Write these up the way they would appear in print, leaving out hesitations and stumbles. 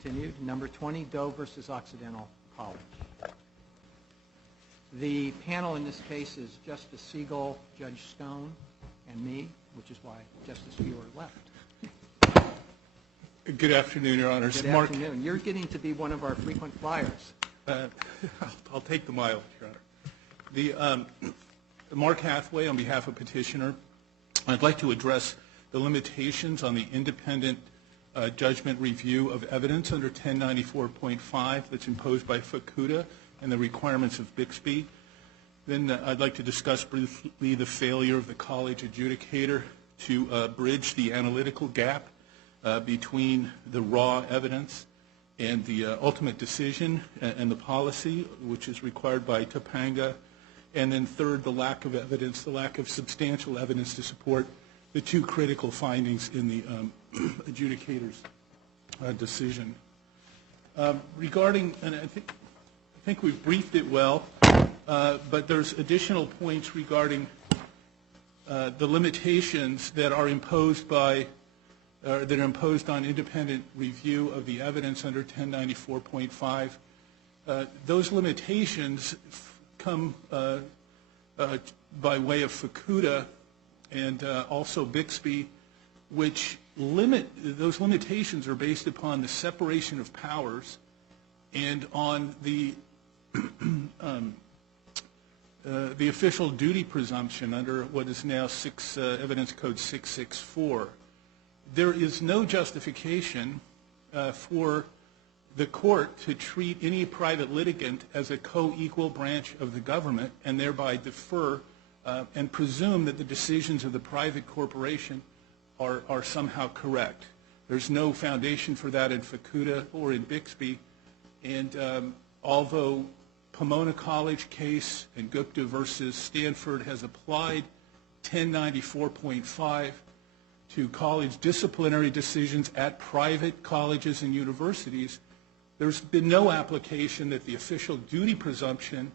Continued. Number 20, Doe versus Occidental College. The panel in this case is Justice Siegel, Judge Stone, and me, which is why Justice Fewer left. Good afternoon, Your Honors. Good afternoon. You're getting to be one of our frequent flyers. I'll take the mileage, Your Honor. Mark Hathaway on behalf of petitioner. I'd like to address the limitations on the independent judgment review of evidence under 1094.5 that's imposed by Fukuda and the requirements of Bixby. Then I'd like to discuss briefly the failure of the college adjudicator to bridge the analytical gap between the raw evidence and the ultimate decision and the policy, which is required by Topanga. And then third, the lack of evidence, the lack of substantial evidence to support the two critical findings in the adjudicator's decision. Regarding, and I think we've briefed it well, but there's additional points regarding the limitations that are imposed by, that are imposed on independent review of the evidence under 1094.5. Those limitations come by way of Fukuda and also Bixby, which those limitations are based upon the separation of powers and on the official duty presumption under what is now Evidence Code 664. There is no justification for the court to treat any private litigant as a co-equal branch of the government and thereby defer and presume that the decisions of the private corporation are somehow correct. There's no foundation for that in Fukuda or in Bixby, and although Pomona College case and Gupta versus Stanford has applied 1094.5 to college disciplinary decisions at private colleges and universities, there's been no application that the official duty presumption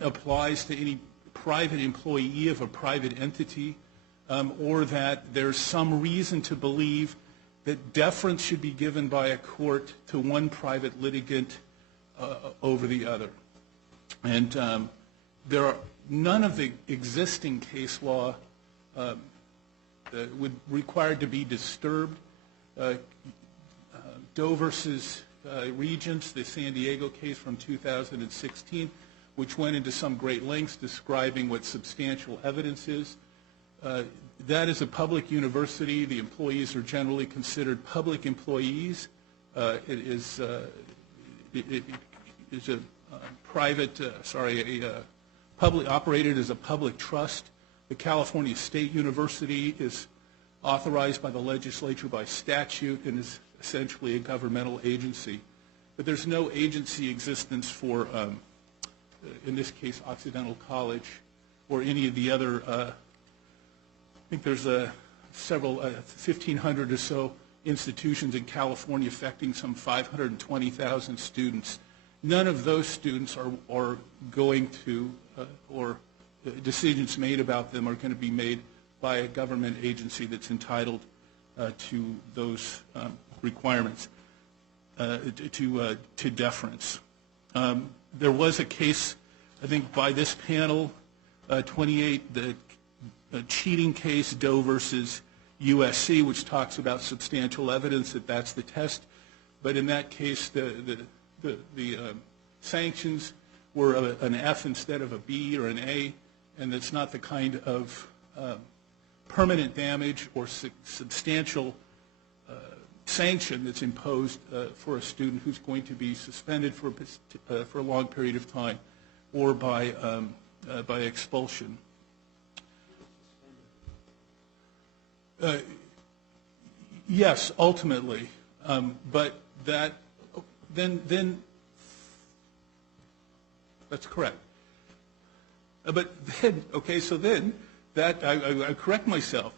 applies to any private employee of a private entity, or that there's some reason to believe that deference should be given by a court to one private litigant over the other. And there are none of the existing case law would require to be disturbed. Doe versus Regents, the San Diego case from 2016, which went into some great lengths describing what substantial evidence is. That is a public university. The employees are generally considered public employees. It is a private, public, operated as a public trust. The California State University is authorized by the legislature by statute and is essentially a governmental agency. But there's no agency existence for, in this case, Occidental College or any of the other, I think there's several, 1,500 or so institutions in California affecting some 520,000 students. None of those students are going to, or decisions made about them are going to be made by a government agency that's entitled to those requirements, to deference. There was a case, I think, by this panel, 28, the cheating case, Doe versus USC, which talks about substantial evidence that that's the test. But in that case, the sanctions were an F instead of a B or an A, and that's not the kind of permanent damage or substantial sanction that's imposed for a student who's going to be suspended for a long period of time or by expulsion. Yes, ultimately, but that then that's correct. But then, okay, so then that I correct myself.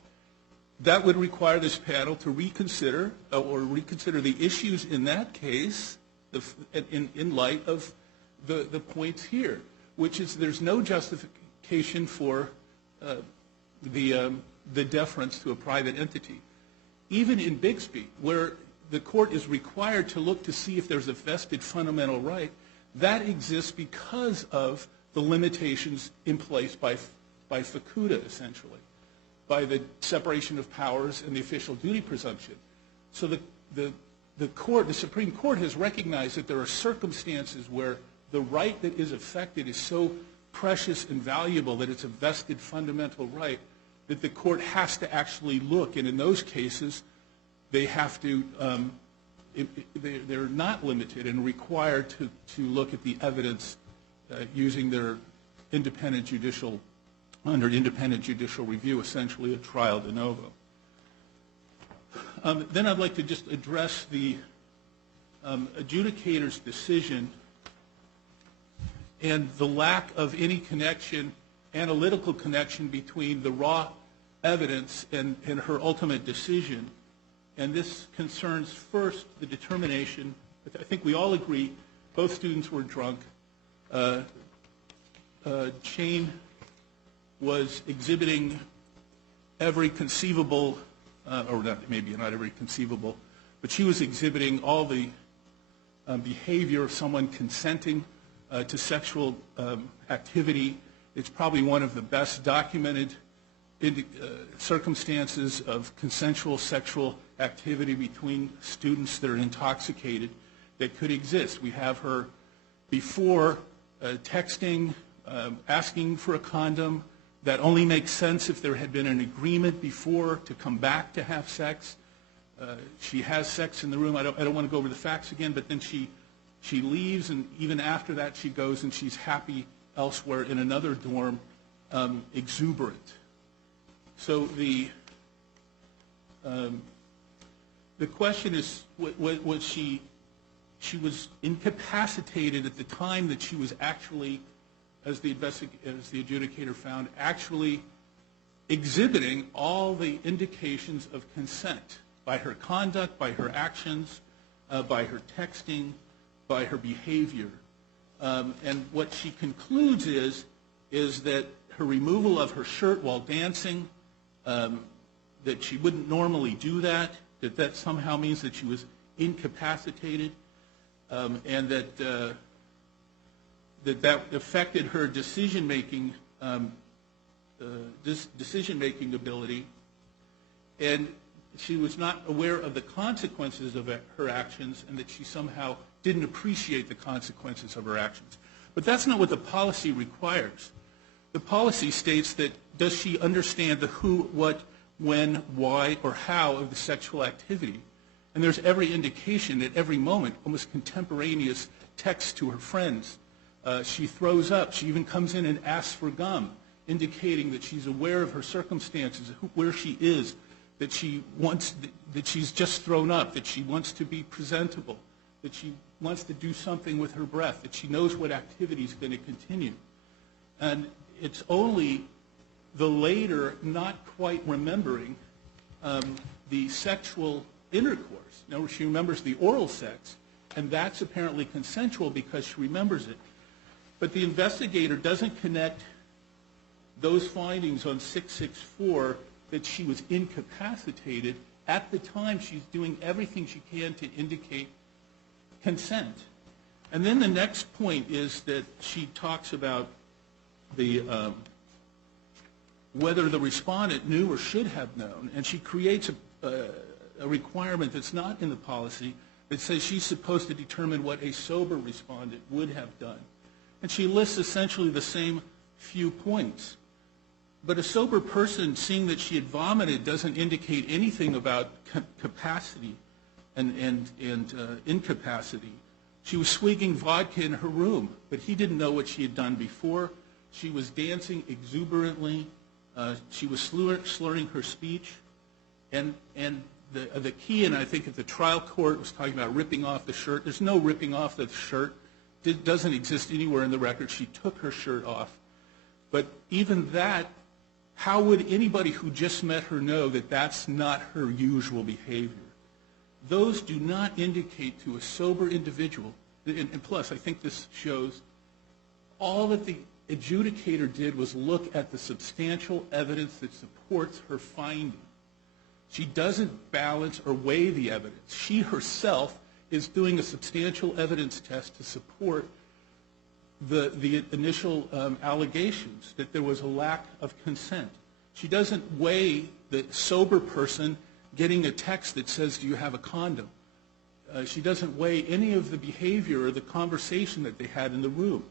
That would require this panel to reconsider the issues in that case in light of the points here, which is there's no justification for the deference to a private entity. Even in Bixby, where the court is required to look to see if there's a vested fundamental right. That exists because of the limitations in place by FACUDA, essentially, by the separation of powers and the official duty presumption. So the Supreme Court has recognized that there are circumstances where the right that is affected is so precious and valuable that it's a vested fundamental right that the court has to actually look. And in those cases, they have to, they're not limited and required to look at the evidence using their independent judicial review, essentially a trial de novo. Then I'd like to just address the adjudicator's decision and the lack of any connection, analytical connection, between the raw evidence and her ultimate decision. And this concerns first the determination. I think we all agree both students were drunk. Shane was exhibiting every conceivable, or maybe not every conceivable, but she was exhibiting all the behavior of someone consenting to sexual activity. It's probably one of the best documented circumstances of consensual sexual activity between students that are intoxicated that could exist. We have her before texting, asking for a condom. That only makes sense if there had been an agreement before to come back to have sex. She has sex in the room. I don't want to go over the facts again, but then she leaves, and even after that she goes and she's happy elsewhere in another dorm, exuberant. So the question is, was she was incapacitated at the time that she was actually, as the adjudicator found, actually exhibiting all the indications of consent by her conduct, by her actions, by her texting, by her behavior. And what she concludes is that her removal of her shirt while dancing, that she wouldn't normally do that somehow means that she was incapacitated, and that affected her decision-making ability, and she was not aware of the consequences of her actions, and that she somehow didn't appreciate the consequences of her actions. But that's not what the policy requires. The policy states that does she understand the who, what, when, why, or how of the sexual activity. And there's every indication at every moment, almost contemporaneous texts to her friends. She throws up. She even comes in and asks for gum, indicating that she's aware of her circumstances, where she is, that she's just thrown up, that she wants to be presentable, that she wants to do something with her breath, that she knows what activity is going to continue. And it's only the later not quite remembering the sexual intercourse. Now, she remembers the oral sex, and that's apparently consensual because she remembers it. But the investigator doesn't connect those findings on 664 that she was incapacitated. At the time, she's doing everything she can to indicate consent. And then the next point is that she talks about whether the respondent knew or should have known, and she creates a requirement that's not in the policy that says she's supposed to determine what a sober respondent would have done. And she lists essentially the same few points. But a sober person seeing that she had vomited doesn't indicate anything about capacity and incapacity. She was swigging vodka in her room, but he didn't know what she had done before. She was dancing exuberantly. She was slurring her speech. And the key, and I think if the trial court was talking about ripping off the shirt, there's no ripping off the shirt. It doesn't exist anywhere in the record. She took her shirt off. But even that, how would anybody who just met her know that that's not her usual behavior? Those do not indicate to a sober individual, and plus I think this shows all that the adjudicator did was look at the substantial evidence that supports her finding. She doesn't balance or weigh the evidence. She herself is doing a substantial evidence test to support the initial allegations that there was a lack of consent. She doesn't weigh the sober person getting a text that says, do you have a condom? She doesn't weigh any of the behavior or the conversation that they had in the room.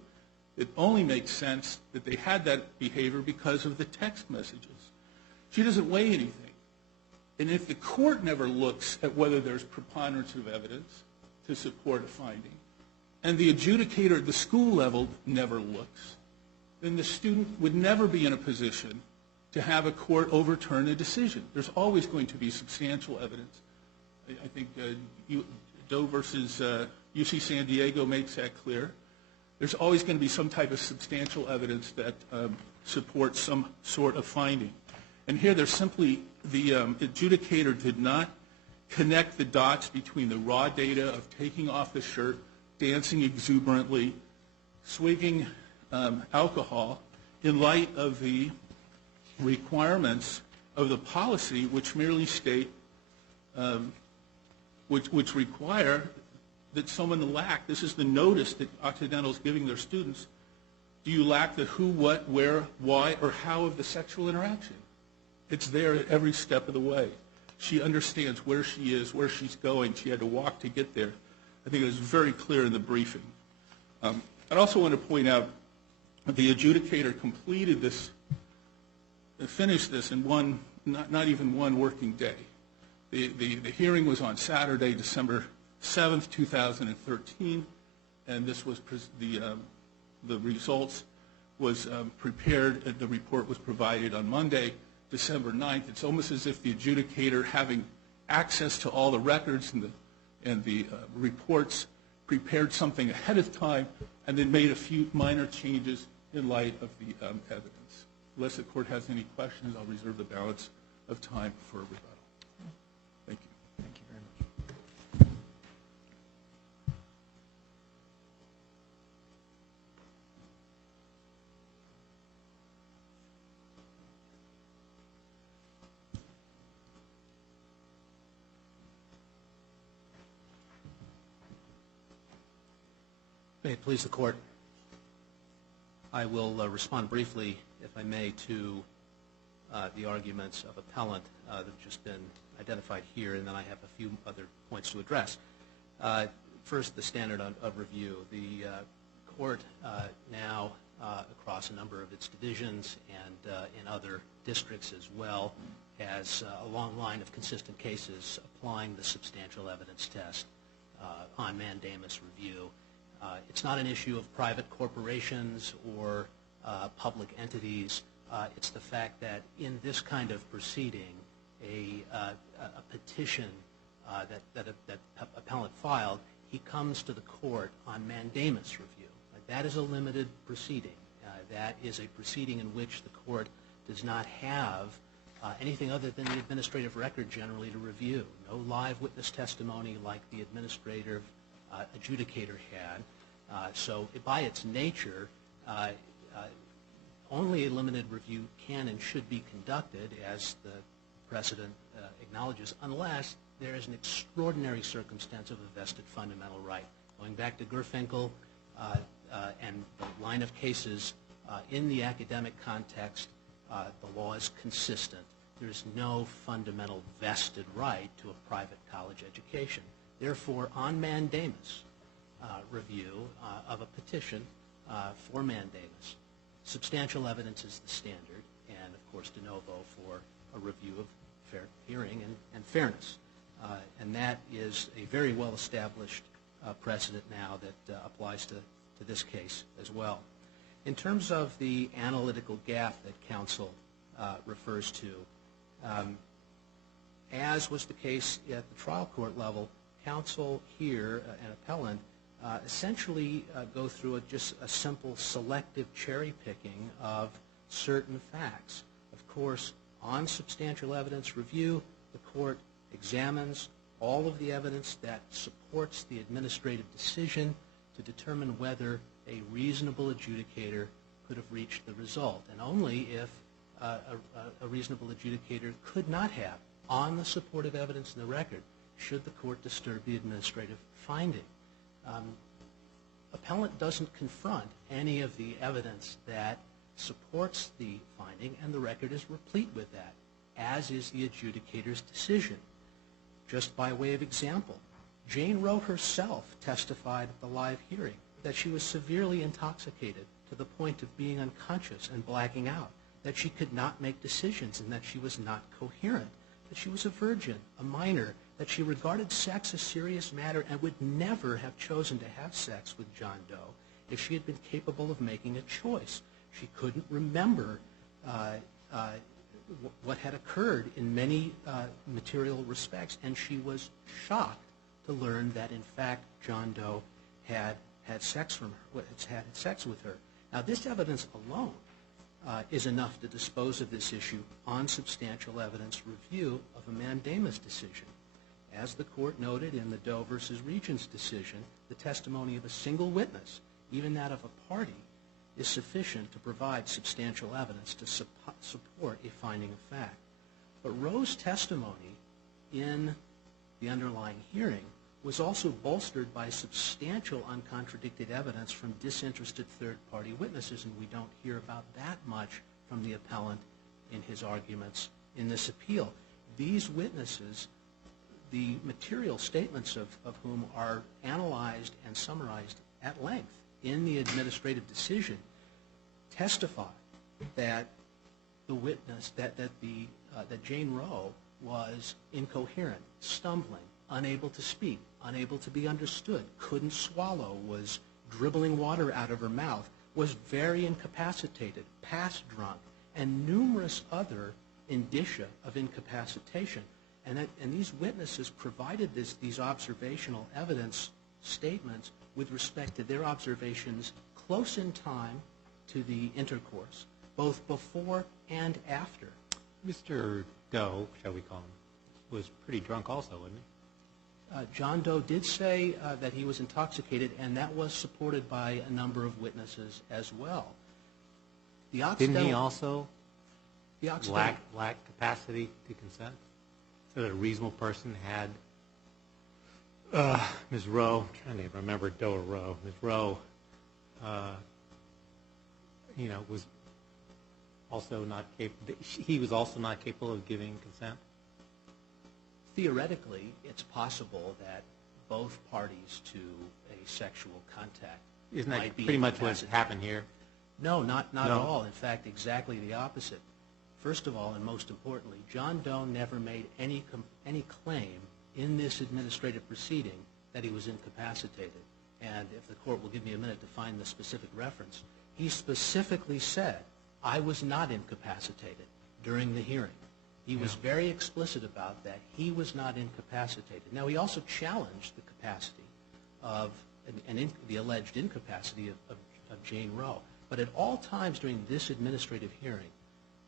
It only makes sense that they had that behavior because of the text messages. She doesn't weigh anything. And if the court never looks at whether there's preponderance of evidence to support a finding, and the adjudicator at the school level never looks, then the student would never be in a position to have a court overturn a decision. There's always going to be substantial evidence. I think Doe versus UC San Diego makes that clear. There's always going to be some type of substantial evidence that supports some sort of finding. And here there's simply the adjudicator did not connect the dots between the raw data of taking off the shirt, dancing exuberantly, swigging alcohol, in light of the requirements of the policy, which merely state, which require that someone lack, this is the notice that Occidental is giving their students, do you lack the who, what, where, why, or how of the sexual interaction? It's there at every step of the way. She understands where she is, where she's going. She had to walk to get there. I think it was very clear in the briefing. I'd also want to point out that the adjudicator completed this, finished this in one, not even one working day. The hearing was on Saturday, December 7th, 2013, and this was the results was prepared, and the report was provided on Monday, December 9th. It's almost as if the adjudicator, having access to all the records and the reports, prepared something ahead of time and then made a few minor changes in light of the evidence. Unless the court has any questions, I'll reserve the balance of time for rebuttal. Thank you. Thank you very much. May it please the Court, I will respond briefly, if I may, to the arguments of appellant that have just been identified here, and then I have a few other points to address. First, the standard of review. The Court now, across a number of its divisions and in other districts as well, has a long line of consistent cases applying the substantial evidence test on mandamus review. It's not an issue of private corporations or public entities. It's the fact that in this kind of proceeding, a petition that appellant filed, he comes to the court on mandamus review. That is a limited proceeding. That is a proceeding in which the court does not have anything other than the administrative record generally to review. No live witness testimony like the administrative adjudicator had. So by its nature, only a limited review can and should be conducted, as the precedent acknowledges, unless there is an extraordinary circumstance of a vested fundamental right. Going back to Gerfinkel and the line of cases in the academic context, the law is consistent. There is no fundamental vested right to a private college education. Therefore, on mandamus review of a petition for mandamus, substantial evidence is the standard, and of course de novo for a review of fair hearing and fairness. And that is a very well-established precedent now that applies to this case as well. In terms of the analytical gap that counsel refers to, as was the case at the trial court level, counsel here, an appellant, essentially go through just a simple selective cherry picking of certain facts. Of course, on substantial evidence review, the court examines all of the evidence that supports the administrative decision to determine whether a reasonable adjudicator could have reached the result, and only if a reasonable adjudicator could not have on the supportive evidence in the record should the court disturb the administrative finding. Appellant doesn't confront any of the evidence that supports the finding, and the record is replete with that, as is the adjudicator's decision. Just by way of example, Jane Roe herself testified at the live hearing that she was severely intoxicated to the point of being unconscious and blacking out, that she could not make decisions and that she was not coherent, that she was a virgin, a minor, that she regarded sex a serious matter and would never have chosen to have sex with John Doe if she had been capable of making a choice. She couldn't remember what had occurred in many material respects, and she was shocked to learn that, in fact, John Doe had sex with her. Now, this evidence alone is enough to dispose of this issue on substantial evidence review of a mandamus decision. As the court noted in the Doe versus Regents decision, the testimony of a single witness, even that of a party, is sufficient to provide substantial evidence to support a finding of fact. But Roe's testimony in the underlying hearing was also bolstered by substantial uncontradicted evidence from disinterested third-party witnesses, and we don't hear about that much from the appellant in his arguments in this appeal. These witnesses, the material statements of whom are analyzed and summarized at length in the administrative decision, testify that the witness, that Jane Roe was incoherent, stumbling, unable to speak, unable to be understood, couldn't swallow, was dribbling water out of her mouth, was very incapacitated, past drunk, and numerous other indicia of incapacitation. And these witnesses provided these observational evidence statements with respect to their observations close in time to the intercourse, both before and after. Mr. Doe, shall we call him, was pretty drunk also, wasn't he? John Doe did say that he was intoxicated, and that was supported by a number of witnesses as well. Didn't he also lack capacity to consent? So that a reasonable person had Ms. Roe, I'm trying to remember Doe or Roe, Ms. Roe, was also not capable, he was also not capable of giving consent? Theoretically, it's possible that both parties to a sexual contact Isn't that might be pretty much what happened here? No, not at all. In fact, exactly the opposite. First of all, and most importantly, John Doe never made any claim in this administrative proceeding that he was incapacitated. And if the court will give me a minute to find the specific reference, he specifically said, I was not incapacitated during the hearing. He was very explicit about that. He was not incapacitated. Now, he also challenged the capacity of, the alleged incapacity of Jane Roe. But at all times during this administrative hearing,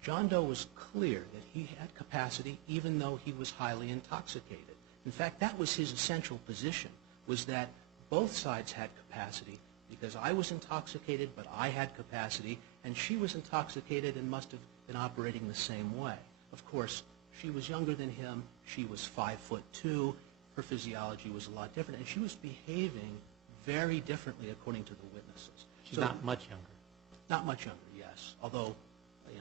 John Doe was clear that he had capacity even though he was highly intoxicated. In fact, that was his essential position, was that both sides had capacity because I was intoxicated, but I had capacity, and she was intoxicated and must have been operating the same way. Of course, she was younger than him. She was 5'2". Her physiology was a lot different, and she was behaving very differently according to the witnesses. She's not much younger. Not much younger, yes. Although,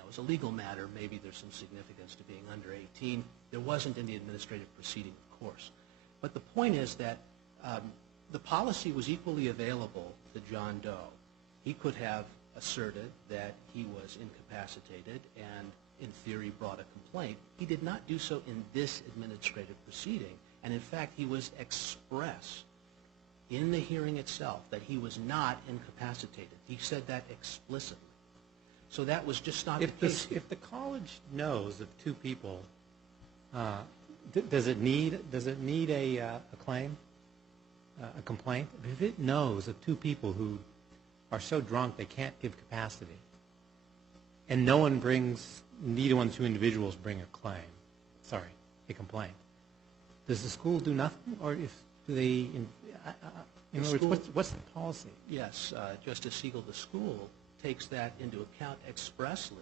as a legal matter, maybe there's some significance to being under 18. There wasn't in the administrative proceeding, of course. But the point is that the policy was equally available to John Doe. He could have asserted that he was incapacitated and, in theory, brought a complaint. He did not do so in this administrative proceeding. And, in fact, he was express in the hearing itself that he was not incapacitated. He said that explicitly. So that was just not the case. If the college knows of two people, does it need a claim, a complaint? If it knows of two people who are so drunk they can't give capacity, and neither one of the two individuals bring a complaint, does the school do nothing, or do they? In other words, what's the policy? Yes, Justice Siegel, the school takes that into account expressly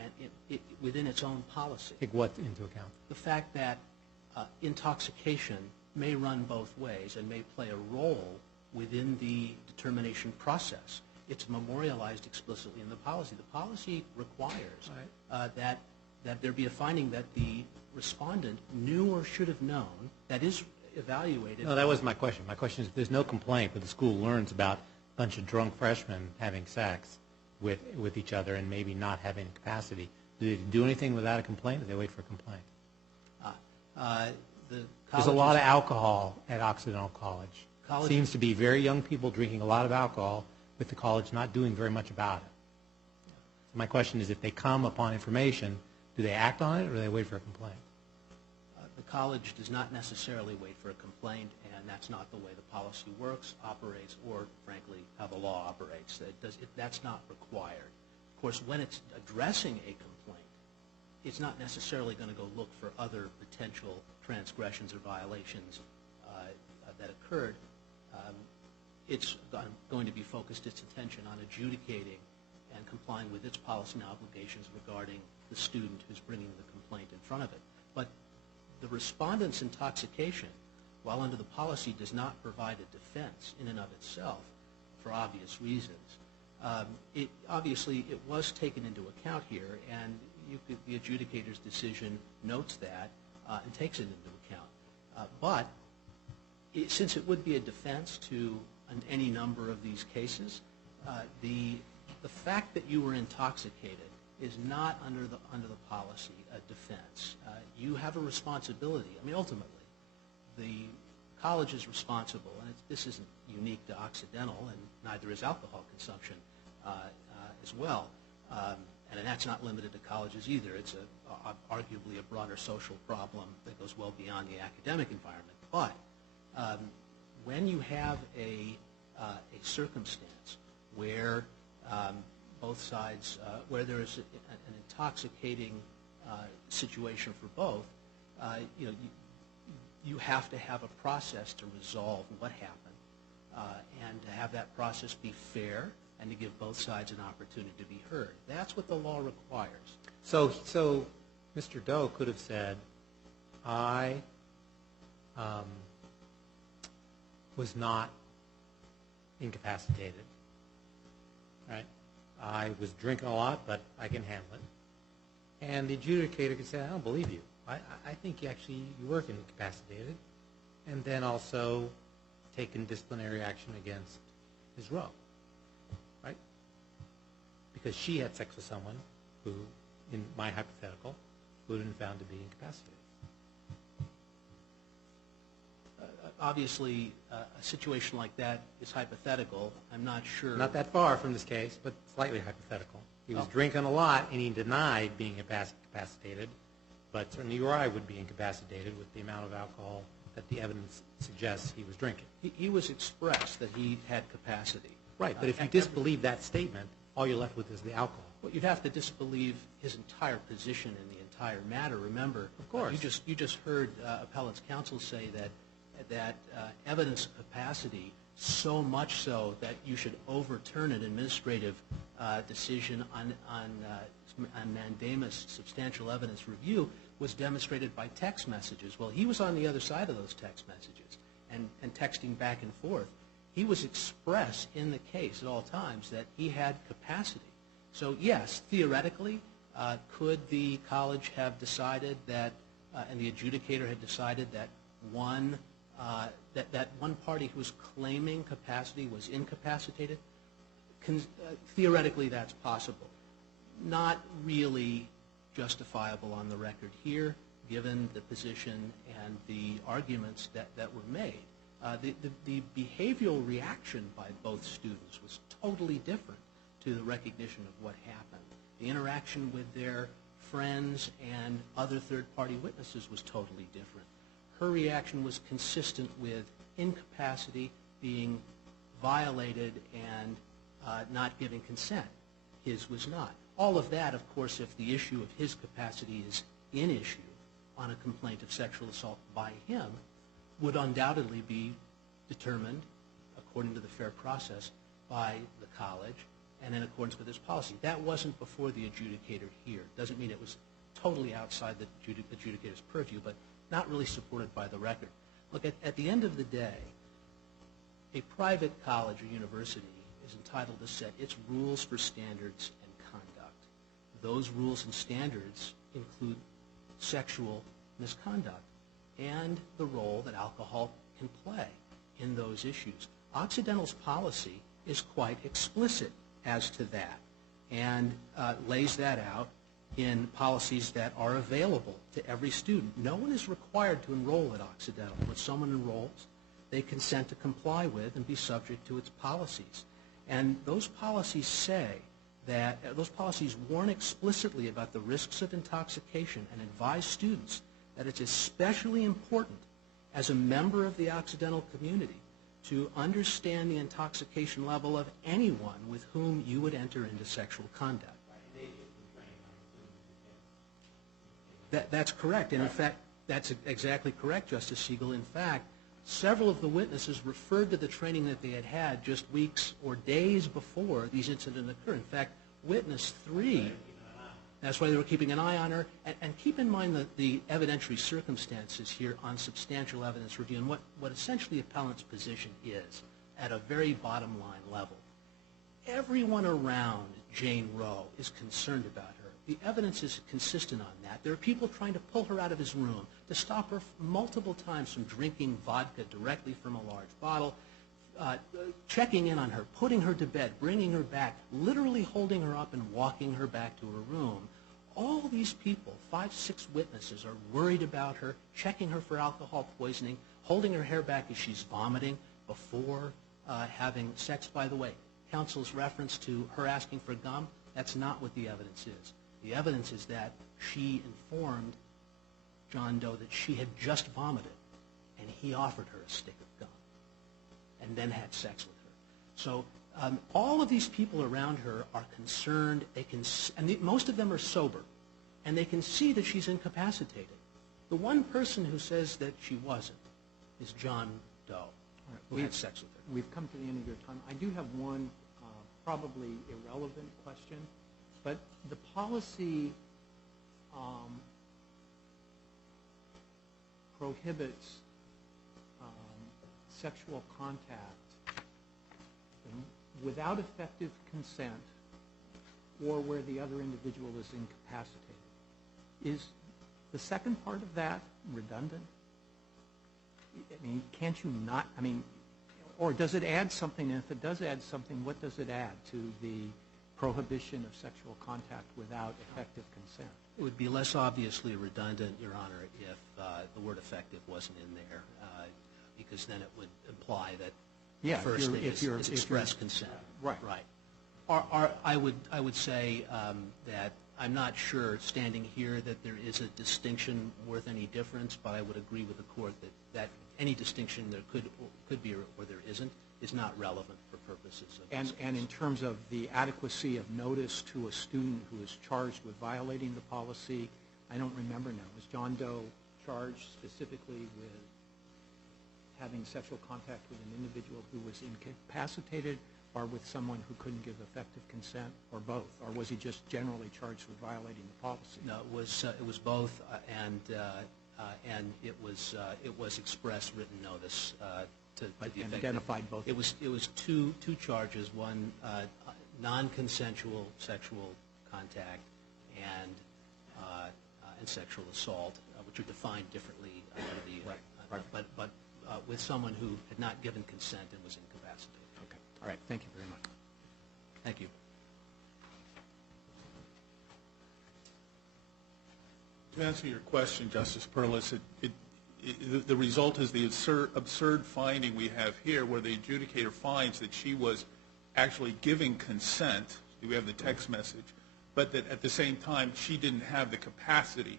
and within its own policy. Take what into account? The fact that intoxication may run both ways and may play a role within the determination process. It's memorialized explicitly in the policy. The policy requires that there be a finding that the respondent knew or should have known, that is evaluated. No, that wasn't my question. My question is, if there's no complaint, but the school learns about a bunch of drunk freshmen having sex with each other and maybe not having capacity, do they do anything without a complaint, or do they wait for a complaint? There's a lot of alcohol at Occidental College. Seems to be very young people drinking a lot of alcohol, with the college not doing very much about it. So my question is, if they come upon information, do they act on it, or do they wait for a complaint? The college does not necessarily wait for a complaint, and that's not the way the policy works, operates, or, frankly, how the law operates. That's not required. Of course, when it's addressing a complaint, it's not necessarily going to go look for other potential transgressions or violations that occurred. It's going to be focused its attention on adjudicating and complying with its policy and obligations regarding the student who's bringing the complaint in front of it. But the respondent's intoxication, while under the policy does not provide a defense in and of itself for obvious reasons, obviously it was taken into account here, and the adjudicator's decision notes that and takes it into account. But since it would be a defense to any number of these cases, the fact that you were intoxicated is not under the policy a defense. You have a responsibility. I mean, ultimately, the college is responsible, and this isn't unique to Occidental, and neither is alcohol consumption as well. And that's not limited to colleges either. It's arguably a broader social problem that goes well beyond the academic environment. But when you have a circumstance where both sides, where there is an intoxicating situation for both, you have to have a process to resolve what happened, and to have that process be fair and to give both sides an opportunity to be heard. That's what the law requires. So Mr. Doe could have said, I was not incapacitated, right? I was drinking a lot, but I can handle it. And the adjudicator could say, I don't believe you. I think you were incapacitated, and then also taken disciplinary action against Ms. Rowe, right? Because she had sex with someone who, in my hypothetical, would have been found to be incapacitated. Obviously, a situation like that is hypothetical. I'm not sure. Not that far from this case, but slightly hypothetical. He was drinking a lot, and he denied being incapacitated, but certainly you or I would be incapacitated with the amount of alcohol that the evidence suggests he was drinking. He was expressed that he had capacity. Right, but if you disbelieve that statement, all you're left with is the alcohol. Well, you'd have to disbelieve his entire position in the entire matter. Remember, of course, you just heard appellant's counsel say that evidence of capacity, so much so that you should overturn an administrative decision on mandamus substantial evidence review, was demonstrated by text messages. Well, he was on the other side of those text messages and texting back and forth. He was expressed in the case at all times that he had capacity. So yes, theoretically, could the college have decided that, and the adjudicator had decided that one party who was claiming capacity was incapacitated? Theoretically, that's possible. Not really justifiable on the record here, given the position and the arguments that were made. The behavioral reaction by both students was totally different to the recognition of what happened. The interaction with their friends and other third-party witnesses was totally different. Her reaction was consistent with incapacity being violated and not giving consent. His was not. All of that, of course, if the issue of his capacity is in issue on a complaint of sexual assault by him, would undoubtedly be determined, according to the fair process, by the college and in accordance with his policy. That wasn't before the adjudicator here. Doesn't mean it was totally outside the adjudicator's purview, but not really supported by the record. Look, at the end of the day, a private college or university is entitled to set its rules for standards and conduct. Those rules and standards include sexual misconduct and the role that alcohol can play in those issues. Occidental's policy is quite explicit as to that and lays that out in policies that are available to every student. No one is required to enroll at Occidental. When someone enrolls, they consent to comply with and be subject to its policies. And those policies say that, those policies warn explicitly about the risks of intoxication and advise students that it's especially important as a member of the Occidental community to understand the intoxication level of anyone with whom you would enter into sexual conduct. That's correct, and in fact, that's exactly correct, Justice Siegel. In fact, several of the witnesses referred to the training that they had had just weeks or days before these incidents occurred. In fact, witness 3, that's why they were keeping an eye on her. And keep in mind the evidentiary circumstances here on substantial evidence review and what essentially appellant's position is at a very bottom line level. Everyone around Jane Roe is concerned about her. The evidence is consistent on that. There are people trying to pull her out of his room, to stop her multiple times from drinking vodka directly from a large bottle, checking in on her, putting her to bed, bringing her back, literally holding her up and walking her back to her room. All these people, 5, 6 witnesses, are worried about her, checking her for alcohol poisoning, holding her hair back as she's vomiting before having sex. By the way, counsel's reference to her asking for gum, that's not what the evidence is. The evidence is that she informed John Doe that she had just vomited, and he offered her a stick of gum and then had sex with her. So all of these people around her are concerned. Most of them are sober, and they can see that she's incapacitated. The one person who says that she wasn't is John Doe, who had sex with her. We've come to the end of your time. I do have one probably irrelevant question, but the policy prohibits sexual contact without effective consent or where the other individual is incapacitated. Is the second part of that redundant? I mean, can't you not, I mean, or does it add something? And if it does add something, what does it add to the prohibition of sexual contact without effective consent? It would be less obviously redundant, Your Honor, if the word effective wasn't in there, because then it would imply that the first thing is express consent. Right. Right. I would say that I'm not sure, standing here, that there is a distinction worth any difference, but I would agree with the Court that any distinction there could be or there isn't is not relevant for purposes of this case. And in terms of the adequacy of notice to a student who is charged with violating the policy, I don't remember now. Was John Doe charged specifically with having sexual contact with an individual who was incapacitated or with someone who couldn't give effective consent, or both? Or was he just generally charged with violating the policy? No, it was both, and it was express written notice to the effect. And identified both. It was two charges: one non-consensual sexual contact and sexual assault, which are defined differently under the but with someone who had not given consent and was incapacitated. Okay. All right. Thank you very much. Thank you. To answer your question, Justice Perlis, the result is the absurd finding we have here, where the adjudicator finds that she was actually giving consent. We have the text message, but that at the same time she didn't have the capacity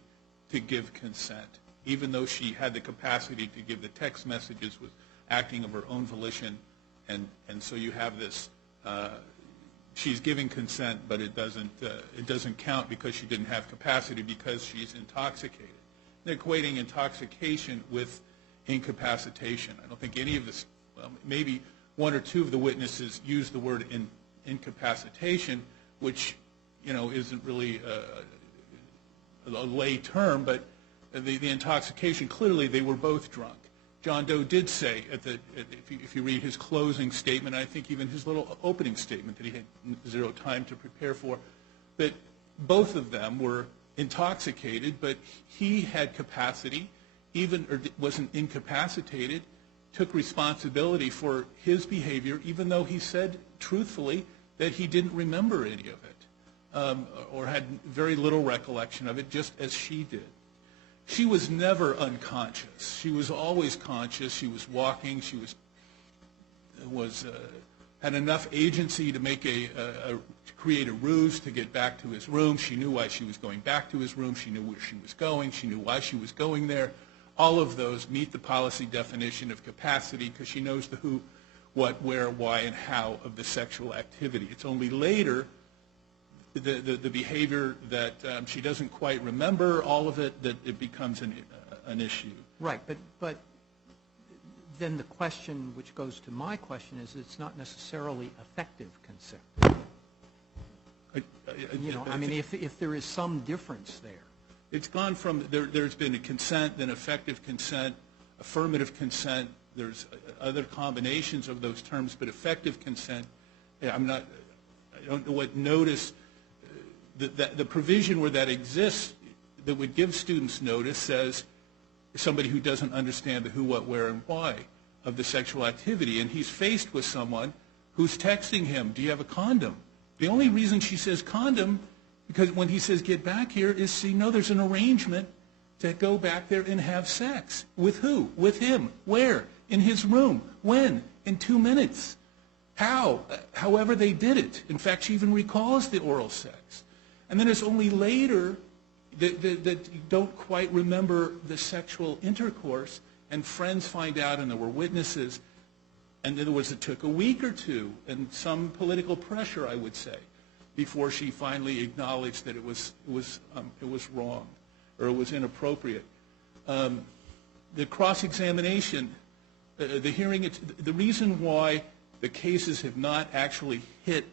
to give consent, even though she had the capacity to give the text messages, was acting of her own volition, and so you have this. She's giving consent, but it doesn't count because she didn't have capacity because she's intoxicated. They're equating intoxication with incapacitation. I don't think any of this, well, maybe one or two of the witnesses used the word incapacitation, which, you know, isn't really a lay term, but the intoxication, clearly they were both drunk. John Doe did say, if you read his closing statement, I think even his little opening statement that he had zero time to prepare for, that both of them were intoxicated, but he had capacity, or wasn't incapacitated, took responsibility for his behavior, even though he said truthfully that he didn't remember any of it, or had very little recollection of it, just as she did. She was never unconscious. She was always conscious. She was walking. She had enough agency to make to create a ruse to get back to his room. She knew why she was going back to his room. She knew where she was going. She knew why she was going there. All of those meet the policy definition of capacity because she knows the who, what, where, why, and how of the sexual activity. It's only later the behavior that she doesn't quite remember, all of it, that it becomes an issue. Right, but then the question, which goes to my question, is it's not necessarily effective consent. If there is some difference there. It's gone from there's been a consent, then effective consent, affirmative consent. There's other combinations of those terms, but effective consent. I don't know what notice. The provision where that exists that would give students notice says somebody who doesn't understand the who, what, where, and why of the sexual activity, and he's faced with someone who's texting him, do you have a condom? The only reason she says condom, because when he says get back here, is so you know there's an arrangement to go back there and have sex. With who? With him. Where? In his room. When? In 2 minutes. How? However they did it. In fact, she even recalls the oral sex. And then it's only later that you don't quite remember the sexual intercourse, and friends find out, and there were witnesses, and in other words, it took a week or two, and some political pressure, I would say, before she finally acknowledged that it was wrong, or it was inappropriate. The cross-examination, the hearing, the reason why the cases have not actually hit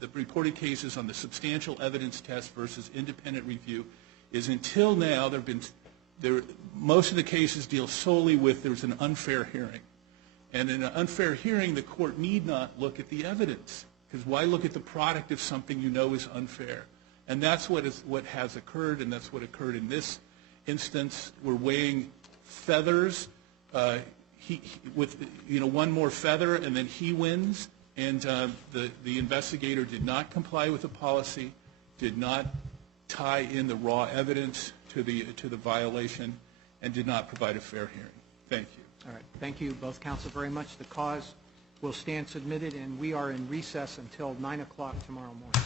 the reported cases on the substantial evidence test versus independent review is until now most of the cases deal solely with there's an unfair hearing. And in an unfair hearing, the court need not look at the evidence, because why look at the product of something you know is unfair? And that's what has occurred, and that's what occurred in this instance. We're weighing feathers. With one more feather, and then he wins. And the investigator did not comply with the policy, did not tie in the raw evidence to the violation, and did not provide a fair hearing. Thank you. All right. Thank you, both counsel, very much. The cause will stand submitted, and we are in recess until 9 o'clock tomorrow morning.